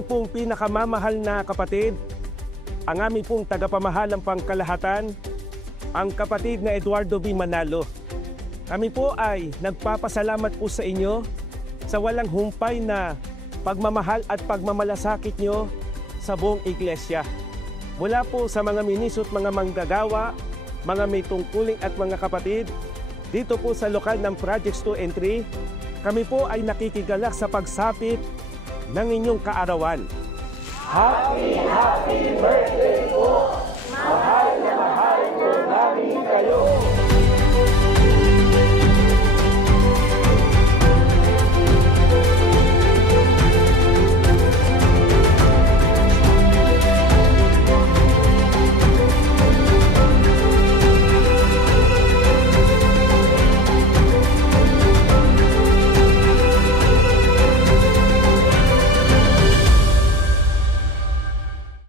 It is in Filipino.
aming pong pinakamamahal na kapatid, ang aming pong tagapamahalang pangkalahatan, ang kapatid na Eduardo B. Manalo. Kami po ay nagpapasalamat po sa inyo sa walang humpay na pagmamahal at pagmamalasakit nyo sa buong iglesia. Mula po sa mga ministro at mga manggagawa, mga may tungkuling at mga kapatid, dito po sa lokal ng Projects 2 and 3, kami po ay nakikigalak sa pagsapit ng inyong kaarawan. Happy birthday po, mahal